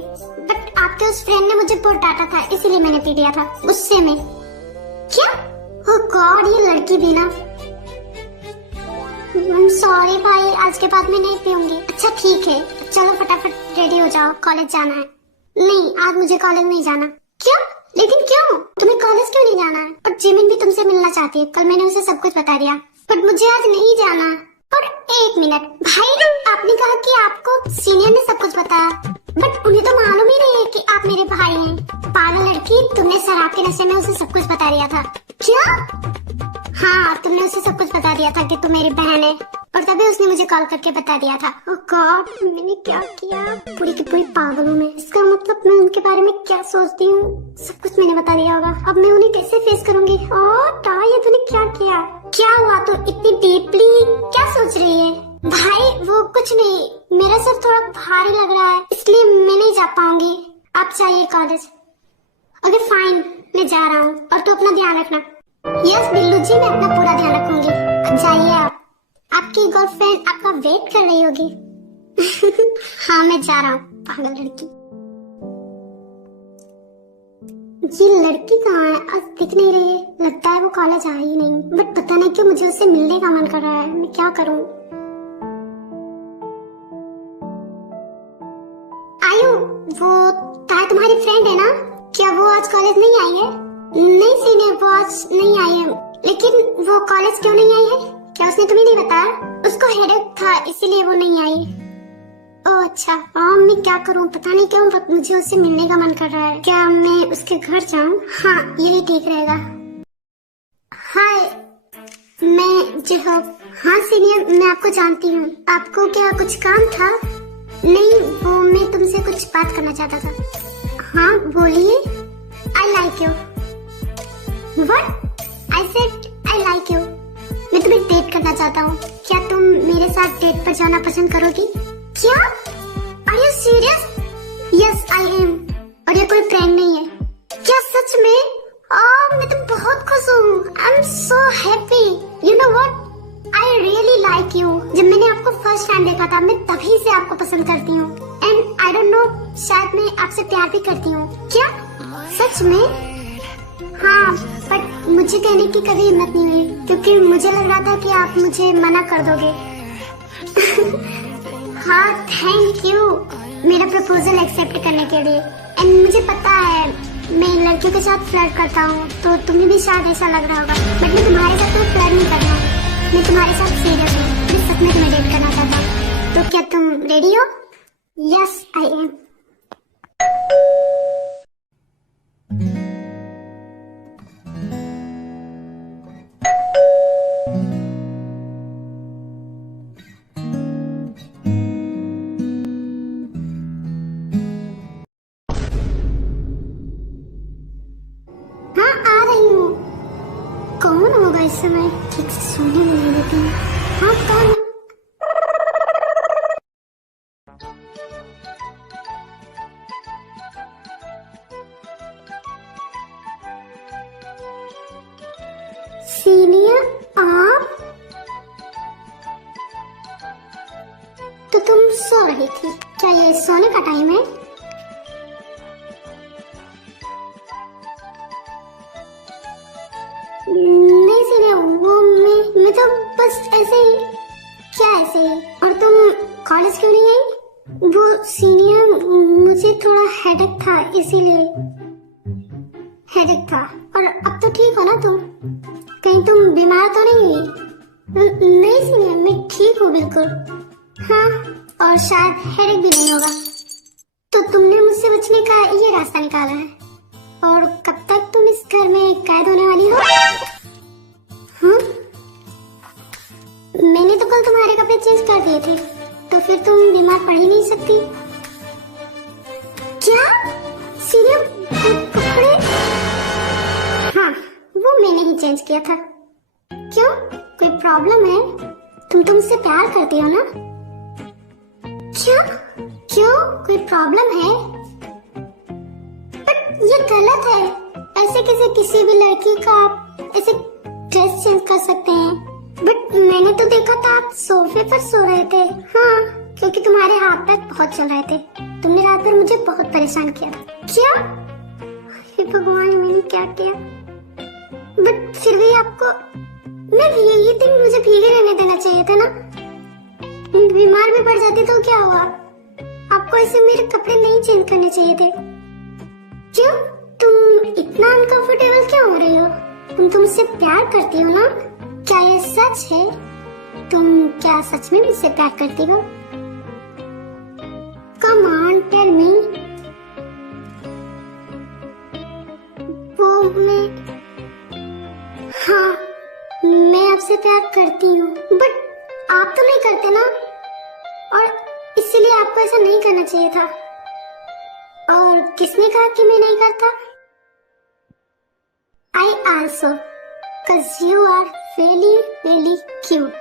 बट आपके उस फ्रेंड ने मुझे बहुत डांटा था, इसीलिए मैंने पी लिया था गुस्से में। क्या? ओह गॉड, ये लड़की भी ना। सॉरी भाई, आज के बाद मैं नहीं पीऊंगी। अच्छा ठीक है, चलो फटाफट रेडी हो जाओ, कॉलेज जाना है। नहीं, आज मुझे कॉलेज नहीं जाना। क्यों? लेकिन क्यों? तुम्हें कॉलेज क्यों नहीं जाना है? और जिमिन भी तुमसे मिलना चाहती है। कल मैंने उसे सब कुछ बता दिया, बट मुझे आज नहीं जाना। और एक मिनट भाई, आपने कहा कि आपको सीनियर ने सब कुछ बताया, बट उन्हें तो मालूम ही नहीं है कि आप मेरे भाई हैं। पागल लड़की, तुमने शराब के नशे में उसे सब कुछ बता दिया था। क्या? हाँ, तुमने उसे सब कुछ बता दिया था कि तुम मेरी बहन है, और तभी उसने मुझे कॉल करके बता दिया था। ओह गॉड, मैंने क्या किया? पूरी की पूरी पागल हूँ मैं। इसका मतलब मैं उनके बारे में क्या सोचती हूँ सब कुछ मैंने बता दिया होगा। अब मैं उन्हें कैसे फेस करूंगी? ओह ये तूने क्या किया? क्या हुआ? तो इतनी डीपली क्या सोच रही है? भाई वो कुछ नहीं, मेरा सर थोड़ा भारी लग रहा है, इसलिए मैं नहीं जा पाऊंगी। आप जाइए कॉलेज। ओके फाइन, मैं जा रहा हूँ, और तो अपना ध्यान रखना। यस बिल्लू जी, मैं अपना पूरा ध्यान रखूंगी। अब जाइए आप। आपकी गर्लफ्रेंड आपका वेट कर रही होगी। हाँ, मैं जा रहा हूँ। पागल लड़की। ये लड़की कहाँ है? आज दिख नहीं रही है। लगता है वो कॉलेज आई ही नहीं, बट पता नहीं क्यों मुझे उससे मिलने का मन कर रहा है। मैं क्या करूँ? आयु, वो ताया तुम्हारी फ्रेंड है ना? क्या वो आज कॉलेज नहीं आई है? नहीं सीनियर, वो आज नहीं आई है। लेकिन वो कॉलेज क्यों नहीं आई है? क्या उसने तुम्हें नहीं बताया? उसको हेडेक था, इसीलिए वो नहीं आई। ओह अच्छा। मैं क्या करूं? पता नहीं क्यों मुझे उससे मिलने का मन कर रहा है। क्या मैं उसके घर जाऊं? हाँ, यही ठीक रहेगा। हाय, मैं जेहब। हाँ सीनियर, मैं आपको जानती हूँ। आपको क्या कुछ काम था? नहीं, वो मैं तुमसे कुछ बात करना चाहता था। हाँ बोलिए। I like you. What? I said I like you. मैं तुम्हें डेट करना चाहता हूँ। क्या तुम मेरे साथ डेट पर जाना पसंद करोगी? क्या? Are you serious? Yes, I am. और ये कोई प्रैंक नहीं है। क्या सच में? मैं तो बहुत खुश हूँ। I'm so happy. You know what? I really like you. जब मैंने आपको फर्स्ट टाइम देखा था, मैं तभी से आपको पसंद करती हूँ। And I don't know, शायद मैं आपसे प्यार भी करती हूँ। क्या? सच में? हाँ, बट मुझे कहने की कभी हिम्मत नहीं हुई, क्योंकि मुझे लग रहा था कि आप मुझे मना कर दोगे। हाँ, थैंक यू मेरा प्रपोजल एक्सेप्ट करने के लिए। एंड मुझे पता है मैं लड़कियों के साथ फ्लर्ट करता हूँ, तो तुम्हें भी शायद ऐसा लग रहा होगा, बट मैं तुम्हारे साथ कोई फ्लर्ट नहीं करना। मैं तुम्हारे साथ सीरियस हूँ। मैं सच में तुम्हें डेट करना चाहता हूँ। तो क्या तुम रेडी हो? Yes, I am. कौन होगा इस समय? ठीक से सोने में नहीं देती। हाँ, कौन? सीनियर, आप? तो तुम सो रही थी? क्या ये सोने का टाइम है? नहीं सीनियर, वो मैं तो बस ऐसे ही। क्या ऐसे ही? और तुम कॉलेज क्यों नहीं आई? वो सीनियर, मुझे थोड़ा हेडेक था, इसीलिए। हेडेक था? और अब तो ठीक हो ना तुम? कहीं तुम बीमार तो नहीं हुई? नहीं सीनियर, मैं ठीक हूँ बिल्कुल। हाँ, और शायद हेडेक भी नहीं होगा। तो तुमने मुझसे बचने का ये रास्ता निकाला है? और कब तक तुम इस घर में कैद होने वाली हो? हाँ? मैंने तो कल तुम्हारे कपड़े चेंज कर दिए थे, तो फिर तुम बीमार पड़ ही नहीं सकती। क्या? सीने कपड़े? हाँ, वो मैंने ही चेंज किया था। क्यों? कोई प्रॉब्लम है? तुम तुमसे प्यार करती हो ना? क्या? क्यों? कोई प्रॉब्लम है? बट ये गलत है। ऐसे किसी भी लड़की का आप ऐसे ड्रेस चेंज कर सकते हैं। बट मैंने तो देखा था आप सोफे पर सो रहे थे। हाँ, क्योंकि तुम्हारे हाथ पैर बहुत चल रहे थे। तुमने रात भर मुझे बहुत परेशान किया। क्या? हे भगवान, मैंने क्या किया? बट फिर भी आपको ये दिन मुझे भीगे रहने देना चाहिए था ना। बीमार भी पड़ जाती तो क्या हुआ? आपको ऐसे मेरे कपड़े नहीं चेंज करने चाहिए थे। क्यों? तुम इतना अनकंफर्टेबल क्यों हो रही हो? तुम मुझसे प्यार करती हो ना? क्या ये सच है? तुम क्या सच में मुझसे प्यार करती हो? Come on, tell me. वो हाँ, मैं आपसे प्यार करती हूँ, बट आप तो नहीं करते ना, और इसलिए आपको ऐसा नहीं करना चाहिए था। और किसने कहा कि मैं नहीं करता? I also, 'cause you are really, really cute.